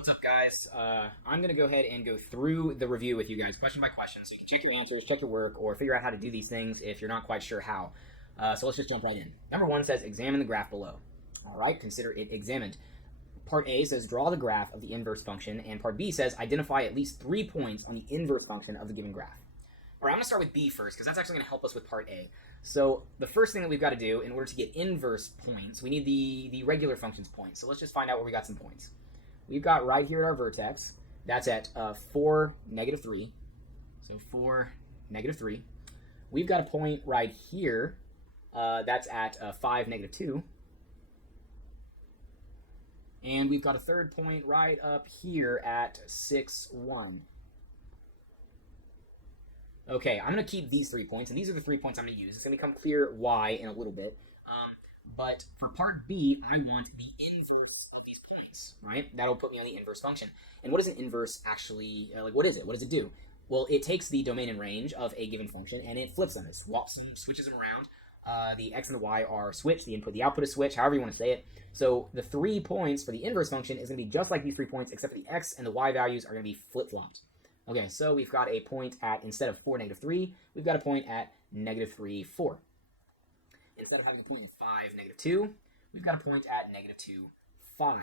What's up, guys? I'm going to go ahead and go through the review with you guys, question by question, so you can check your answers, check your work, or figure out how to do these things if you're not quite sure how. So let's just jump right in. Number one says, examine the graph below. All right, consider it examined. Part A says, draw the graph of the inverse function, and part B says, identify at least 3 points on the inverse function of the given graph. All right, I'm going to start with B first, because that's actually going to help us with part A. So the first thing that we've got to do in order to get inverse points, we need the regular function's points. So let's just find out where we got some points. We've got right here at our vertex, that's at 4, negative 3. So 4, negative 3. We've got a point right here, that's at 5, negative 2. And we've got a third point right up here at 6, 1. Okay, I'm going to keep these 3 points, and these are the 3 points I'm going to use. It's going to become clear why in a little bit. But for part B, I want the inverse of these points, right? That'll put me on the inverse function. And what is an inverse actually, what is it? What does it do? Well, it takes the domain and range of a given function, and it flips them. It swaps them, switches them around. The x and the y are switched. The input, the output is switched, however you want to say it. So the 3 points for the inverse function is going to be just like these 3 points, except for the x and the y values are going to be flip-flopped. Okay, so we've got a point at, instead of 4, negative 3, we've got a point at negative 3, 4. Instead of having a point at 5, negative 2, we've got a point at negative 2, 5.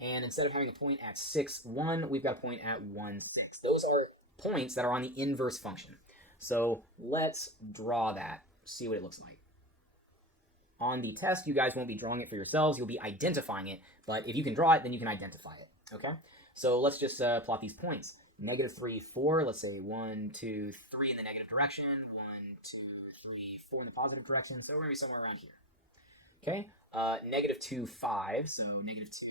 And instead of having a point at 6, 1, we've got a point at 1, 6. Those are points that are on the inverse function. So let's draw that, see what it looks like. On the test, you guys won't be drawing it for yourselves. You'll be identifying it. But if you can draw it, then you can identify it. Okay? So let's just plot these points. Negative 3, 4. Let's say 1, 2, 3 in the negative direction. 1, 2, 3, 4 in the positive direction. So we're going to be somewhere around here. Okay? Negative 2, 5. So negative 2.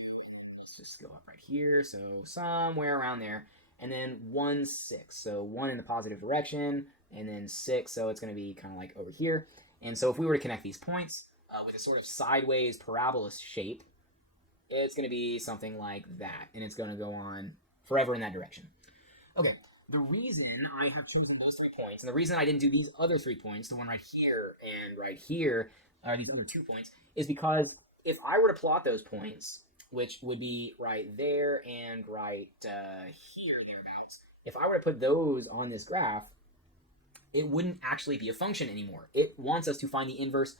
Let's just go up right here. So somewhere around there. And then 1, 6. So 1 in the positive direction. And then 6. So it's going to be kind of like over here. And so if we were to connect these points with a sort of sideways parabola shape, it's going to be something like that. And it's going to go on forever in that direction. Okay, the reason I have chosen those 3 points, and the reason I didn't do these other 3 points, the one right here and right here, these other 2 points, is because if I were to plot those points, which would be right there and right here, thereabouts, if I were to put those on this graph, it wouldn't actually be a function anymore. It wants us to find the inverse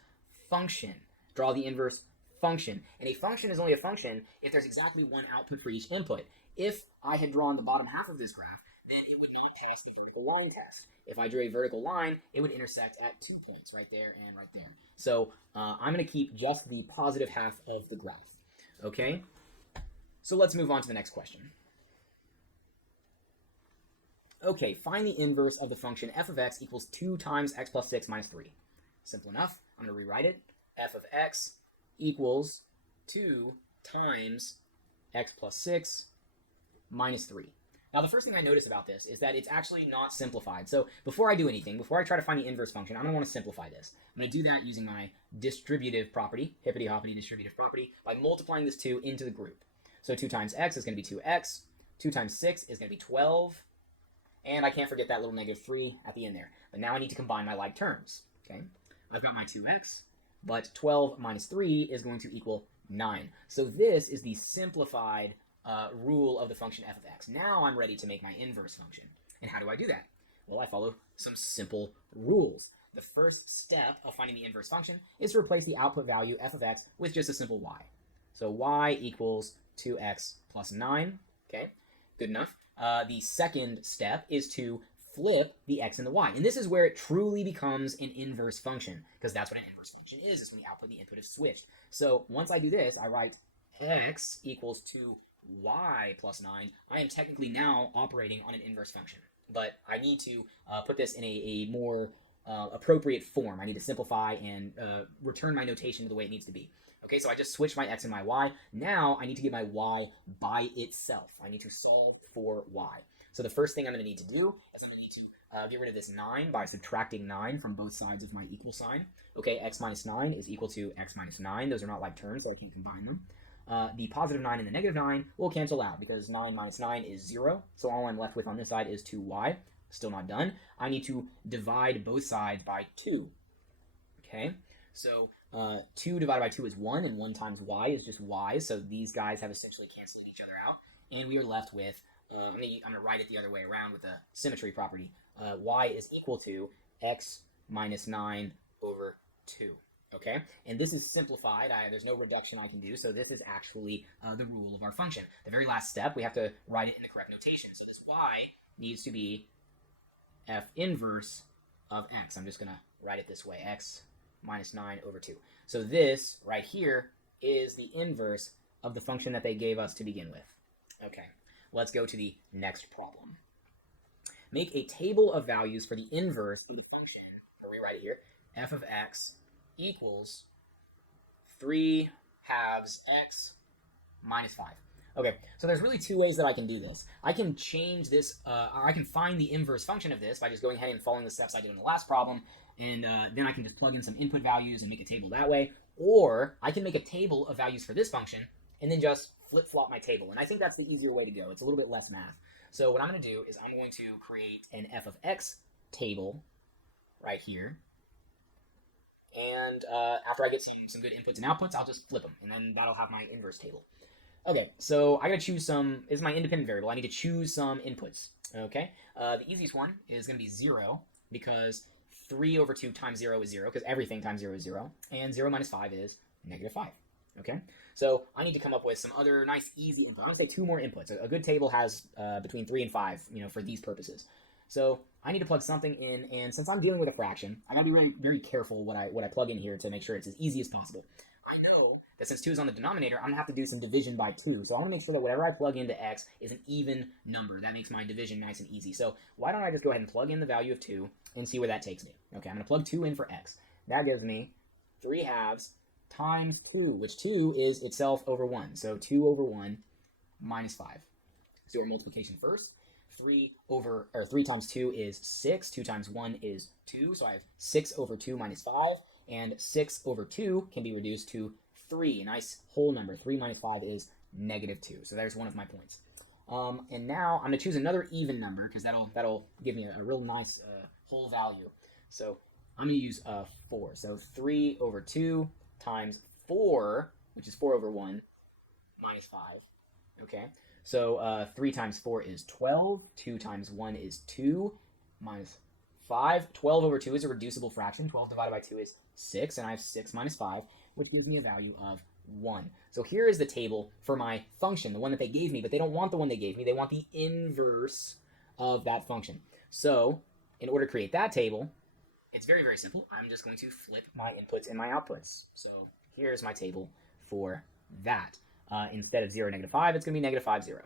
function, draw the inverse function. And a function is only a function if there's exactly one output for each input. If I had drawn the bottom half of this graph, then it would not pass the vertical line test. If I drew a vertical line, it would intersect at 2 points, right there and right there. So I'm going to keep just the positive half of the graph. Okay? So let's move on to the next question. Okay, find the inverse of the function f of x equals 2 times x plus 6 minus 3. Simple enough. I'm going to rewrite it. F of x equals 2 times x plus 6 minus 3. Now, the first thing I notice about this is that it's actually not simplified. So before I do anything, before I try to find the inverse function, I'm going to want to simplify this. I'm going to do that using my distributive property, hippity-hoppity distributive property, by multiplying this 2 into the group. So 2 times x is going to be 2x. 2 times 6 is going to be 12. And I can't forget that little negative 3 at the end there. But now I need to combine my like terms. Okay, I've got my 2x, but 12 minus 3 is going to equal 9. So this is the simplified rule of the function f of x. Now I'm ready to make my inverse function. And how do I do that? Well, I follow some simple rules. The first step of finding the inverse function is to replace the output value f of x with just a simple y. So y equals 2x plus 9. Okay, good enough. The second step is to flip the x and the y. And this is where it truly becomes an inverse function, because that's what an inverse function is. It's when the output and the input is switched. So once I do this, I write x equals 2y plus 9. I am technically now operating on an inverse function. But I need to put this in a more appropriate form. I need to simplify and return my notation to the way it needs to be. Okay, so I just switched my x and my y. Now I need to get my y by itself. I need to solve for y. So the first thing I'm going to need to do is I'm going to need to get rid of this 9 by subtracting 9 from both sides of my equal sign. Okay, x minus 9 is equal to x minus 9. Those are not like terms, so I can combine them. The positive 9 and the negative 9 will cancel out because 9 minus 9 is 0. So all I'm left with on this side is 2y. Still not done. I need to divide both sides by 2. Okay, so 2 divided by 2 is 1, and 1 times y is just y, so these guys have essentially canceled each other out, and we are left with, I'm going to write it the other way around with the symmetry property. Y is equal to x minus 9 over 2. Okay, and this is simplified. There's no reduction I can do, so this is actually the rule of our function. The very last step, we have to write it in the correct notation. So this y needs to be f inverse of x. I'm just going to write it this way, x minus 9 over 2. So this right here is the inverse of the function that they gave us to begin with. Okay, let's go to the next problem. Make a table of values for the inverse of the function, or rewrite it here, f of x equals 3 halves x minus 5. Okay, so there's really two ways that I can do this. I can change this, or I can find the inverse function of this by just going ahead and following the steps I did in the last problem, and then I can just plug in some input values and make a table that way. Or I can make a table of values for this function and then just flip-flop my table. And I think that's the easier way to go. It's a little bit less math. So what I'm going to do is I'm going to create an f of x table right here. And after I get some good inputs and outputs, I'll just flip them, and then that'll have my inverse table. Okay, so I gotta choose some, this is my independent variable, I need to choose some inputs, okay? The easiest one is gonna be 0, because 3 over 2 times 0 is 0, because everything times 0 is 0, and 0 minus 5 is negative 5, okay? So I need to come up with some other nice, easy input. I'm gonna say 2 more inputs. A good table has between 3 and 5, for these purposes. So I need to plug something in, and since I'm dealing with a fraction, I gotta be really very careful what I plug in here to make sure it's as easy as possible. I know that since 2 is on the denominator, I'm gonna have to do some division by 2. So I wanna make sure that whatever I plug into x is an even number. That makes my division nice and easy. So why don't I just go ahead and plug in the value of 2 and see where that takes me? Okay, I'm gonna plug 2 in for x. That gives me 3 halves times 2, which 2 is itself over 1. So 2 over 1 minus 5. So our multiplication first. 3 times 2 is 6. 2 times 1 is 2. So I have 6 over 2 minus 5. And 6 over 2 can be reduced to 3. A nice whole number. 3 minus 5 is negative 2. So there's one of my points. And now I'm going to choose another even number, because that'll give me a real nice whole value. So I'm going to use 4. So 3 over 2 times 4, which is 4 over 1, minus 5. Okay. So 3 times 4 is 12. 2 times 1 is 2, minus 5. 12 over 2 is a reducible fraction. 12 divided by 2 is 6, and I have 6 minus 5, which gives me a value of 1. So here is the table for my function, the one that they gave me, but they don't want the one they gave me. They want the inverse of that function. So in order to create that table, it's very, very simple. I'm just going to flip my inputs and my outputs. So here's my table for that. Instead of 0, negative 5, it's going to be negative 5, 0.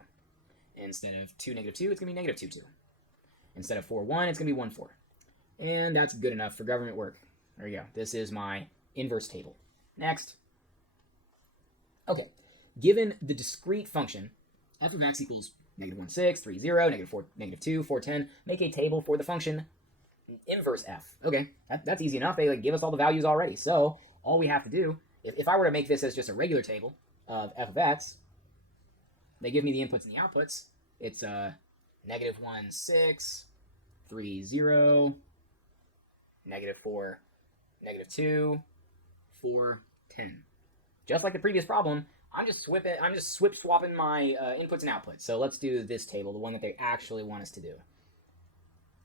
Instead of 2, negative 2, it's going to be negative 2, 2. Instead of 4, 1, it's going to be 1, 4. And that's good enough for government work. There you go. This is my inverse table. Next. Okay. Given the discrete function, f of x equals negative 1, 6, 3, 0, negative 4, negative 2, 4, 10, make a table for the function inverse f. Okay, that's easy enough. They give us all the values already. So all we have to do, if I were to make this as just a regular table of f of x, they give me the inputs and the outputs. It's negative 1, 6, 3, 0, negative 4, negative 2, 4, 10. Just like the previous problem, I'm just swip-swapping my inputs and outputs. So let's do this table, the one that they actually want us to do.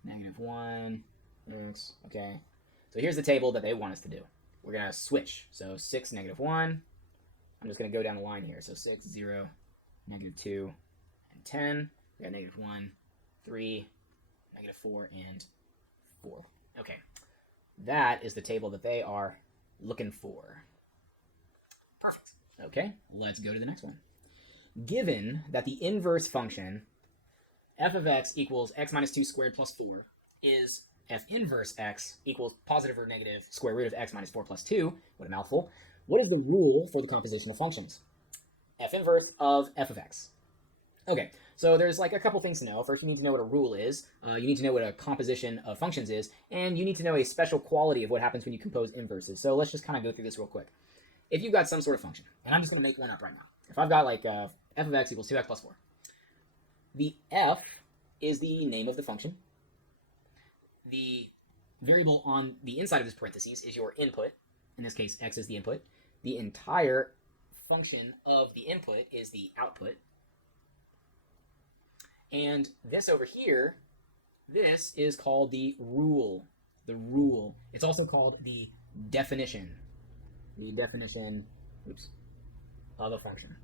Negative 1, x, okay. So here's the table that they want us to do. We're going to switch. So 6, negative 1. I'm just going to go down the line here. So 6, 0, negative 2, and 10. We got negative 1, 3, negative 4, and 4. Okay. That is the table that they are looking for. Perfect. Okay, let's go to the next one. Given that the inverse function f of x equals x minus 2 squared plus 4 is f inverse x equals positive or negative square root of x minus 4 plus 2, what a mouthful, what is the rule for the composition of functions? F inverse of f of x. Okay, so there's like a couple things to know. First, you need to know what a rule is. You need to know what a composition of functions is. And you need to know a special quality of what happens when you compose inverses. So let's just kind of go through this real quick. If you've got some sort of function, and I'm just going to make one up right now. If I've got like f of x equals 2x plus 4. The f is the name of the function. The variable on the inside of this parentheses is your input. in this case x is the input, the entire function of the input is the output. And this over here, this is called the rule. The rule. It's also called the definition. The definition, of a function.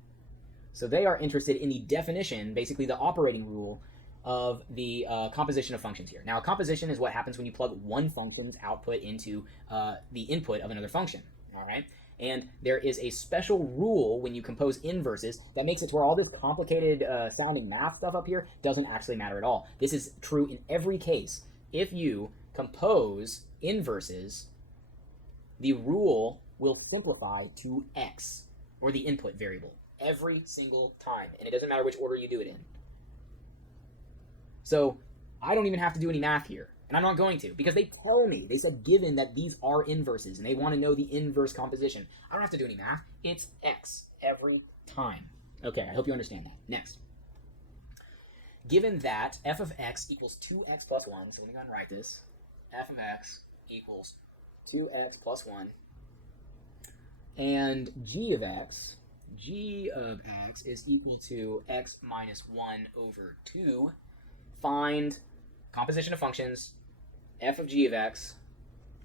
So they are interested in the definition, basically the operating rule of the composition of functions here. Now, a composition is what happens when you plug one function's output into the input of another function. All right. And there is a special rule when you compose inverses that makes it to where all this complicated sounding math stuff up here doesn't actually matter at all. This is true in every case. If you compose inverses, the rule will simplify to x, or the input variable, every single time. And it doesn't matter which order you do it in. So I don't even have to do any math here. And I'm not going to, because they tell me, they said given that these are inverses, and they want to know the inverse composition. I don't have to do any math. It's x every time. Okay, I hope you understand that. Next. Given that f of x equals 2x plus 1, so let me go and write this. F of x equals 2x plus 1. And g of x is equal to x minus 1 over 2. Find composition of functions, f of g of x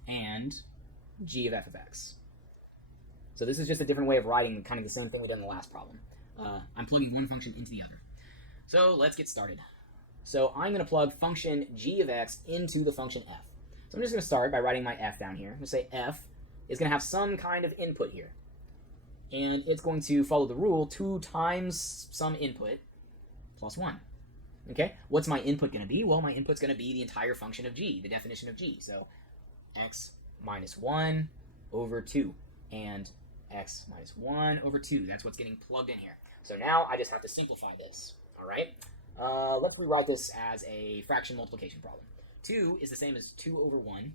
and g of f of x. So this is just a different way of writing kind of the same thing we did in the last problem. I'm plugging one function into the other. So let's get started. So I'm going to plug function g of x into the function f. So I'm just going to start by writing my f down here. I'm going to say f is going to have some kind of input here. And it's going to follow the rule 2 times some input plus 1. Okay, what's my input going to be? Well, my input's going to be the entire function of g, the definition of g. So x minus 1 over 2 and x minus 1 over 2. That's what's getting plugged in here. So now I just have to simplify this. All right, let's rewrite this as a fraction multiplication problem. 2 is the same as 2 over 1,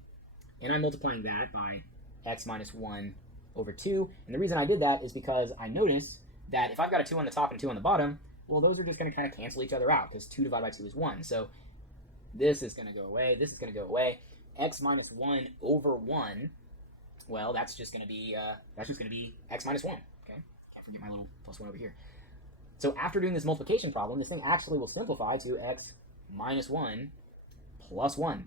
and I'm multiplying that by x minus 1 over 2. And the reason I did that is because I noticed that if I've got a 2 on the top and a 2 on the bottom, well, those are just going to kind of cancel each other out because 2 divided by 2 is 1. So this is going to go away. This is going to go away. X minus 1 over 1, well, that's just going to be x minus 1. Okay, can't forget my little plus 1 over here. So after doing this multiplication problem, this thing actually will simplify to x minus 1 plus 1.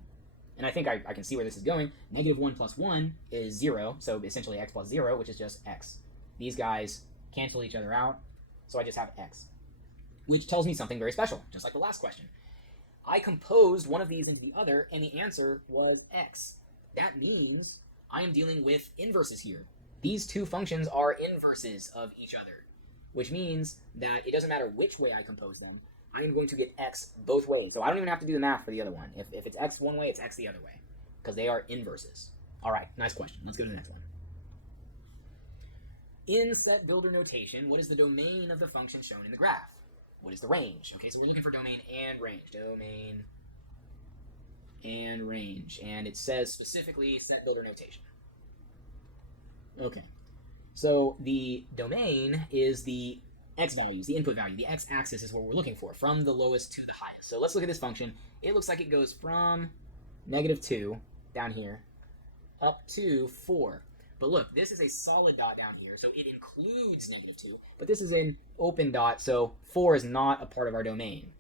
And I think I can see where this is going. Negative 1 plus 1 is 0, so essentially x plus 0, which is just x. These guys cancel each other out, so I just have x. Which tells me something very special, just like the last question. I composed one of these into the other, and the answer was x. That means I am dealing with inverses here. These two functions are inverses of each other, which means that it doesn't matter which way I compose them, I am going to get x both ways. So I don't even have to do the math for the other one. If it's x one way, it's x the other way, because they are inverses. All right, nice question. Let's go to the next one. In set builder notation, what is the domain of the function shown in the graph? What is the range? Okay, so we're looking for domain and range. Domain and range. And it says specifically set builder notation. Okay, so the domain is the x values, the input value. The x-axis is what we're looking for, from the lowest to the highest. So let's look at this function. It looks like it goes from negative 2 down here up to 4. But look, this is a solid dot down here, so it includes negative 2, but this is an open dot, so 4 is not a part of our domain.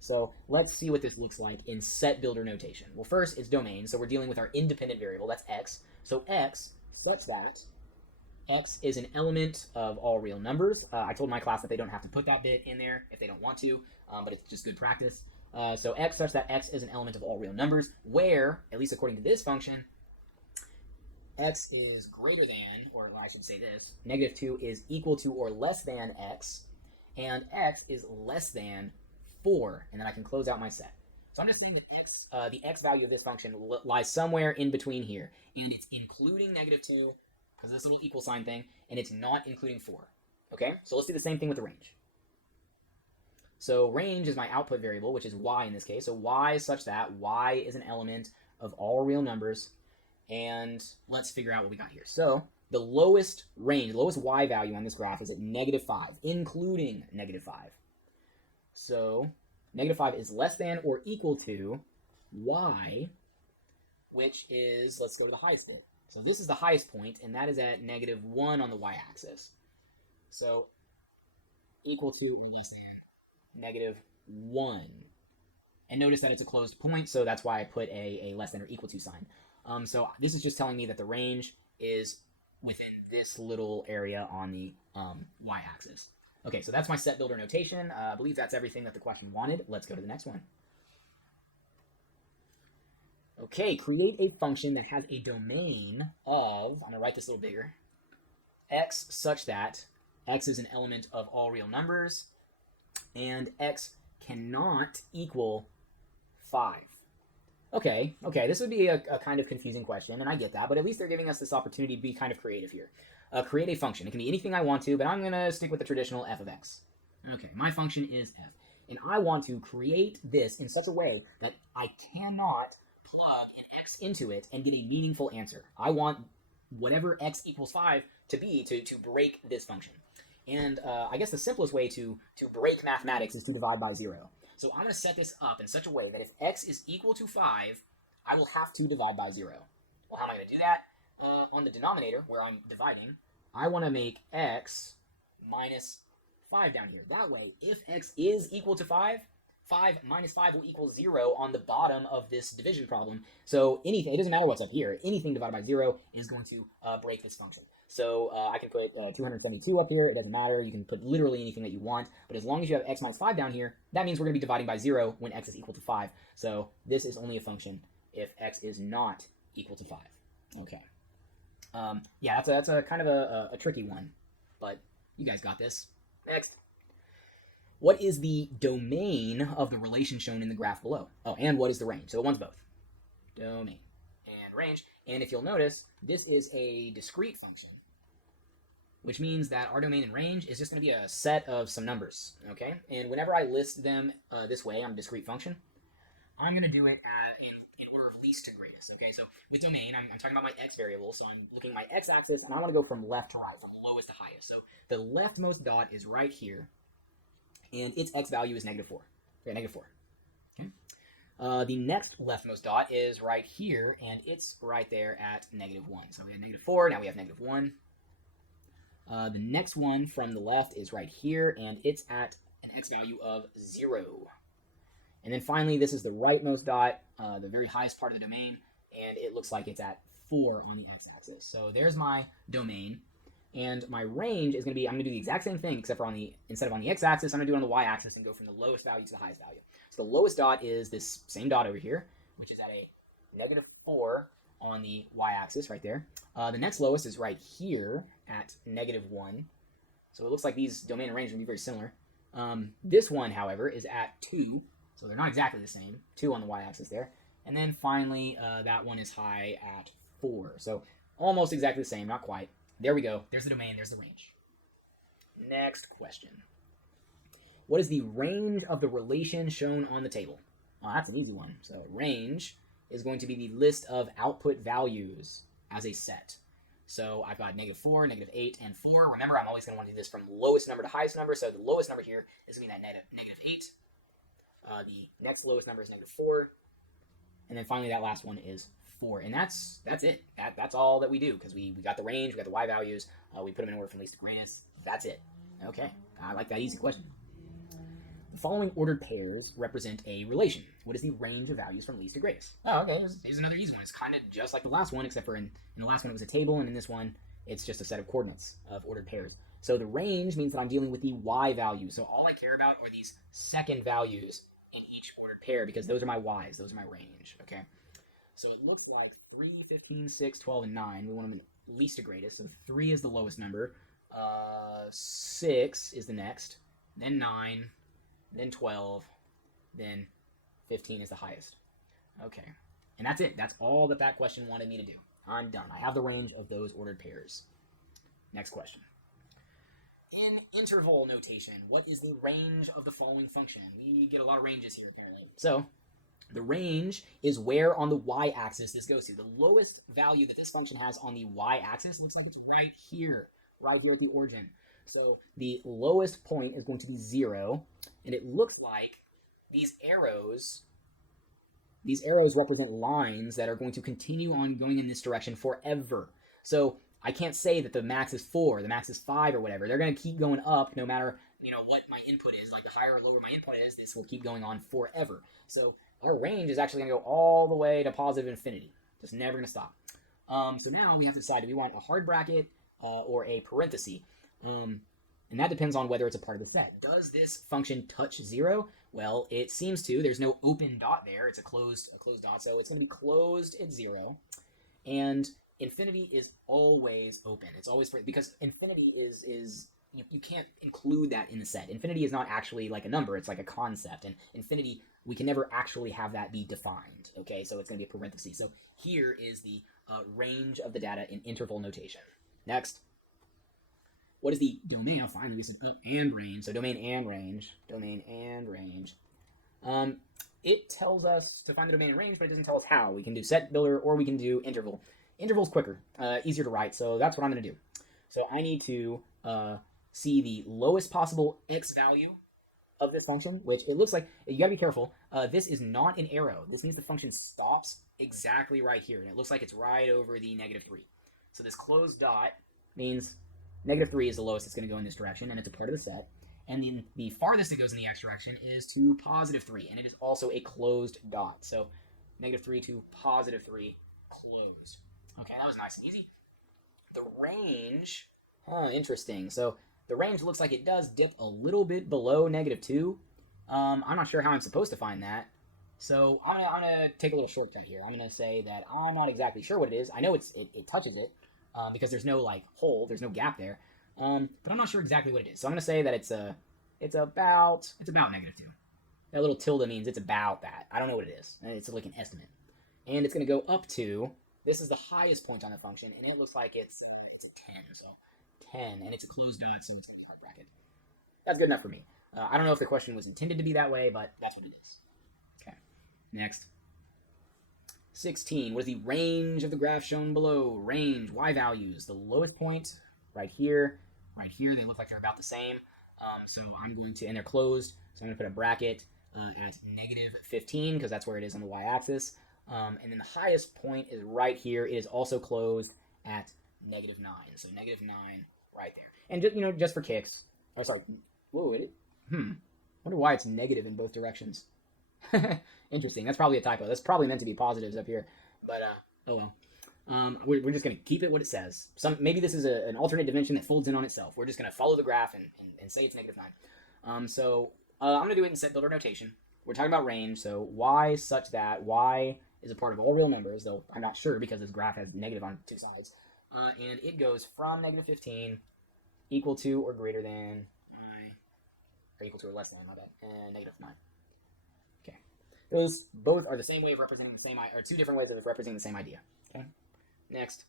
So let's see what this looks like in set builder notation. Well, first, it's domain, so we're dealing with our independent variable, that's x. So x, such that x is an element of all real numbers. I told my class that they don't have to put that bit in there if they don't want to, but it's just good practice. So x such that x is an element of all real numbers, where, at least according to this function, x is greater than, or I should say this, negative 2 is equal to or less than x, and x is less than 4, and then I can close out my set. So I'm just saying that x, the x value of this function lies somewhere in between here, and it's including negative 2, because this little equal sign thing, and it's not including 4. Okay, so let's do the same thing with the range. So range is my output variable, which is y in this case. So y is such that y is an element of all real numbers. And let's figure out what we got here. So the lowest range, the lowest y value on this graph is at negative 5, including negative 5. So negative 5 is less than or equal to y, which is, let's go to the highest bit. So this is the highest point, and that is at -1 on the y-axis. So equal to or less than -1. And notice that it's a closed point, so that's why I put a less than or equal to sign. So this is just telling me that the range is within this little area on the y-axis. Okay, so that's my set builder notation. I believe that's everything that the question wanted. Let's go to the next one. Okay, create a function that has a domain of, I'm going to write this a little bigger, x such that x is an element of all real numbers and x cannot equal 5. Okay, this would be a kind of confusing question, and I get that, but at least they're giving us this opportunity to be kind of creative here. Create a function. It can be anything I want to, but I'm going to stick with the traditional f of x. Okay, my function is f, and I want to create this in such a way that I cannot plug an x into it and get a meaningful answer. I want whatever x equals 5 to be to break this function. And I guess the simplest way to break mathematics is to divide by 0. So I'm going to set this up in such a way that if x is equal to 5, I will have to divide by 0. Well, how am I going to do that? On the denominator, where I'm dividing, I want to make x minus 5 down here. That way, if x is equal to 5, 5 minus 5 will equal 0 on the bottom of this division problem. So anything, it doesn't matter what's up here, anything divided by 0 is going to break this function. So I can put 272 up here. It doesn't matter. You can put literally anything that you want. But as long as you have x minus 5 down here, that means we're going to be dividing by 0 when x is equal to 5. So this is only a function if x is not equal to 5. Okay. Yeah, that's a kind of a tricky one. But you guys got this. Next. What is the domain of the relation shown in the graph below? Oh, and what is the range? So it wants both. Domain and range. And if you'll notice, this is a discrete function, which means that our domain and range is just going to be a set of some numbers, okay? And whenever I list them this way on a discrete function, I'm going to do it in order of least to greatest, okay? So with domain, I'm talking about my x variable, so I'm looking at my x-axis, and I want to go from left to right, from lowest to highest. So the leftmost dot is right here, and its x value is -4. Okay, -4. Okay. The next leftmost dot is right here, and it's right there at -1. So we have -4, now we have -1. The next one from the left is right here, and it's at an x value of 0. And then finally, this is the rightmost dot, the very highest part of the domain, and it looks like it's at 4 on the x-axis. So there's my domain. And my range is going to be, I'm going to do the exact same thing, except for instead of on the x-axis, I'm going to do it on the y-axis and go from the lowest value to the highest value. So the lowest dot is this same dot over here, which is at a -4 on the y-axis right there. The next lowest is right here at -1. So it looks like these domain and range are going to be very similar. This one, however, is at 2. So they're not exactly the same. 2 on the y-axis there. And then finally, that one is high at 4. So almost exactly the same, not quite. There we go. There's the domain. There's the range. Next question. What is the range of the relation shown on the table? Well, that's an easy one. So range is going to be the list of output values as a set. So I've got -4, -8, and 4. Remember, I'm always going to want to do this from lowest number to highest number. So the lowest number here is going to be that -8. The next lowest number is -4. And then finally, that last one is 4. And that's it. That's all that we do, because we got the range, we got the y values, we put them in order from least to greatest. That's it. Okay, I like that easy question. The following ordered pairs represent a relation. What is the range of values from least to greatest? Oh, okay, here's another easy one. It's kind of just like the last one, except for in the last one it was a table, and in this one it's just a set of coordinates of ordered pairs. So the range means that I'm dealing with the y values. So all I care about are these second values in each ordered pair, because those are my y's, those are my range, okay? So it looks like 3, 15, 6, 12, and 9. We want them in least to greatest. So 3 is the lowest number. 6 is the next. Then 9. Then 12. Then 15 is the highest. Okay. And that's it. That's all that question wanted me to do. I'm done. I have the range of those ordered pairs. Next question. In interval notation, what is the range of the following function? We get a lot of ranges here, apparently. So the range is where on the y-axis this goes to. The lowest value that this function has on the y-axis looks like it's right here at the origin. So the lowest point is going to be 0, and it looks like these arrows these arrows represent lines that are going to continue on going in this direction forever. So I can't say that the max is 4, the max is 5, or whatever. They're going to keep going up no matter, what my input is. Like, the higher or lower my input is, this will keep going on forever. So our range is actually going to go all the way to positive infinity. Just never going to stop. So now we have to decide, do we want a hard bracket or a parenthesis? And that depends on whether it's a part of the set. Does this function touch 0? Well, it seems to. There's no open dot there. It's a closed dot, so it's going to be closed at 0. And infinity is always open. It's always free, because infinity is you can't include that in the set. Infinity is not actually like a number. It's like a concept. And infinity, we can never actually have that be defined. Okay, so it's going to be a parenthesis. So here is the range of the data in interval notation. Next. What is the domain? Oh, finally, we said up and range. So domain and range. Domain and range. It tells us to find the domain and range, but it doesn't tell us how. We can do set builder or we can do interval. Interval's quicker, easier to write, so that's what I'm going to do. So I need to see the lowest possible x value of this function, which it looks like, you got to be careful. This is not an arrow. This means the function stops exactly right here, and it looks like it's right over the -3. So this closed dot means -3 is the lowest it's going to go in this direction, and it's a part of the set. And then the farthest it goes in the x direction is to +3, and it is also a closed dot. So -3 to +3, closed. Okay, that was nice and easy. The range, interesting. So the range looks like it does dip a little bit below -2. I'm not sure how I'm supposed to find that. So I'm gonna take a little shortcut here. I'm gonna say that I'm not exactly sure what it is. I know it touches it. Because there's no hole, there's no gap there, but I'm not sure exactly what it is. So I'm gonna say that it's about -2. That little tilde means it's about that. I don't know what it is. It's like an estimate, and it's gonna go up to. This is the highest point on the function, and it looks like it's a 10. So 10, and it's a closed dot, so it's gonna be hard bracket. That's good enough for me. I don't know if the question was intended to be that way, but that's what it is. Okay, next. 16. What is the range of the graph shown below? Range, y values. The lowest point, right here, they look like they're about the same. So I'm going to, and they're closed, so I'm going to put a bracket at -15, because that's where it is on the y-axis. And then the highest point is right here. It is also closed at -9. So -9 right there. And just for kicks. Oh, sorry. Whoa, wonder why it's negative in both directions. Interesting. That's probably a typo. That's probably meant to be positives up here, but oh well. We're just going to keep it what it says. Maybe this is an alternate dimension that folds in on itself. We're just going to follow the graph and say it's -9. So I'm going to do it in set builder notation. We're talking about range, so y such that y is a part of all real numbers, though I'm not sure because this graph has negative on 2 sides. And it goes from -15 equal to or greater than or equal to or less than, my bad, and -9. Those both are the same way of representing the same, or two different ways of representing the same idea. Okay. Next.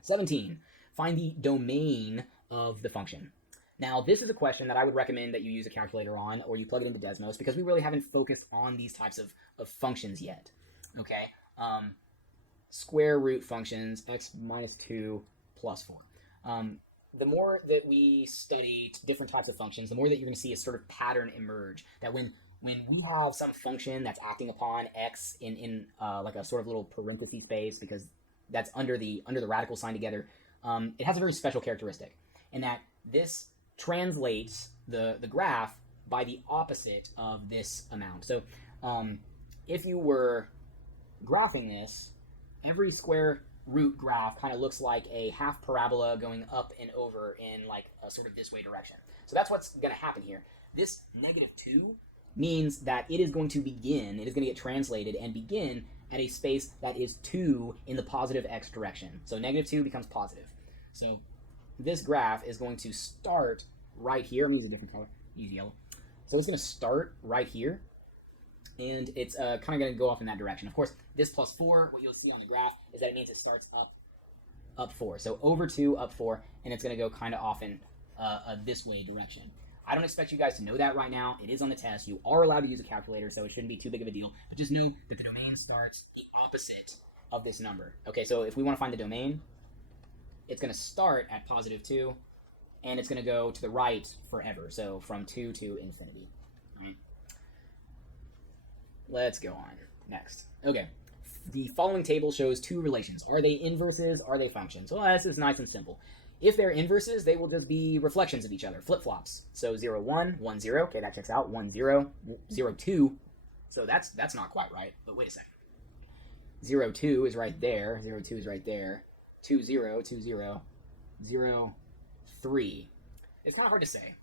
17. Find the domain of the function. Now, this is a question that I would recommend that you use a calculator on, or you plug it into Desmos, because we really haven't focused on these types of functions yet. Okay. Square root functions, x minus 2 plus 4. The more that we study different types of functions, the more that you're going to see a sort of pattern emerge, that when we have some function that's acting upon x in like a sort of little parenthesis space, because that's under the radical sign together, it has a very special characteristic, in that this translates the graph by the opposite of this amount. So if you were graphing this, every square root graph kind of looks like a half parabola going up and over in like a sort of this way direction. So that's what's going to happen here. This -2 means that it is going to get translated and begin at a space that is 2 in the positive x direction. So -2 becomes positive. So this graph is going to start right here. I'm going to use a different color, use yellow. So it's going to start right here, and it's kind of going to go off in that direction. Of course, this plus 4, what you'll see on the graph is that it means it starts up 4. So over 2, up 4, and it's going to go kind of off in this way direction. I don't expect you guys to know that right now. It is on the test. You are allowed to use a calculator, so it shouldn't be too big of a deal. But just know that the domain starts the opposite of this number. Okay, so if we want to find the domain, it's going to start at +2, and it's going to go to the right forever. So from 2 to infinity. All right. Let's go on. next. Okay. The following table shows two relations. Are they inverses? Are they functions? Well, this is nice and simple. If they're inverses, they will just be reflections of each other, flip-flops. So 0, 1, 1, 0. Okay, that checks out. 1, 0, 0, 2. So that's not quite right, but wait a second. 0, 2 is right there. 0, 2 is right there. 2, 0, 2, 0, 0, 3. It's kind of hard to say,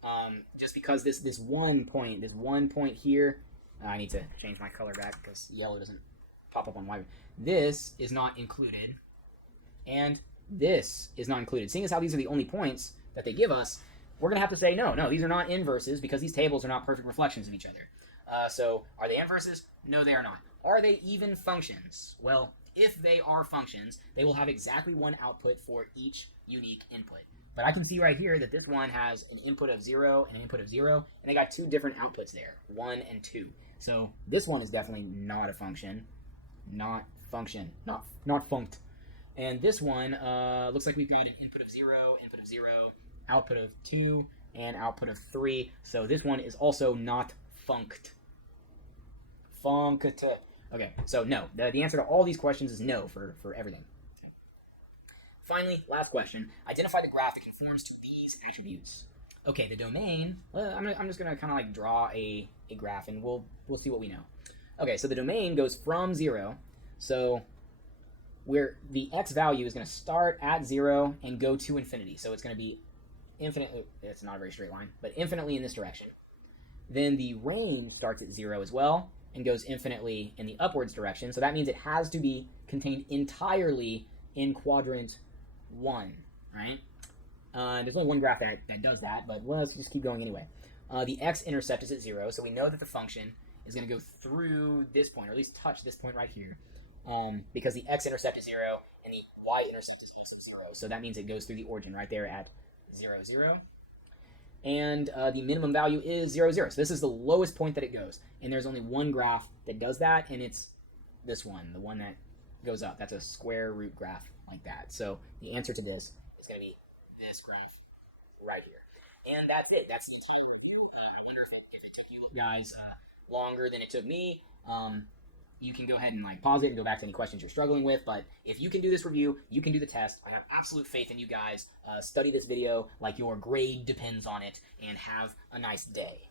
just because this one point here, I need to change my color back because yellow doesn't pop up on white. This is not included, and this is not included. Seeing as how these are the only points that they give us, we're going to have to say, no, these are not inverses because these tables are not perfect reflections of each other. So are they inverses? No, they are not. Are they even functions? Well, if they are functions, they will have exactly one output for each unique input. But I can see right here that this one has an input of 0 and an input of 0, and they got two different outputs there, 1 and 2. So this one is definitely not a function. Not function. Not funct. And this one looks like we've got an input of 0, output of 2, and output of 3. So this one is also not funct. Funct. Okay, so no. The answer to all these questions is no for everything. Okay. Finally, last question. Identify the graph that conforms to these attributes. Okay, the domain. Well, I'm just gonna kind of like draw a graph, and we'll see what we know. Okay, so the domain goes from 0. So where the x value is going to start at 0 and go to infinity. So it's going to be infinitely, it's not a very straight line, but infinitely in this direction. Then the range starts at 0 as well and goes infinitely in the upwards direction. So that means it has to be contained entirely in quadrant 1, right? There's only one graph that does that, but let's just keep going anyway. The x-intercept is at 0, so we know that the function is going to go through this point, or at least touch this point right here, because the x-intercept is 0 and the y-intercept is also 0. So that means it goes through the origin right there at 0, 0. And the minimum value is 0, 0. So this is the lowest point that it goes. And there's only one graph that does that, and it's this one, the one that goes up. That's a square root graph like that. So the answer to this is going to be this graph right here. And that's it. That's the entire review. I wonder if it took you guys longer than it took me. You can go ahead and like pause it and go back to any questions you're struggling with. But if you can do this review, you can do the test. I have absolute faith in you guys. Study this video like your grade depends on it, and have a nice day.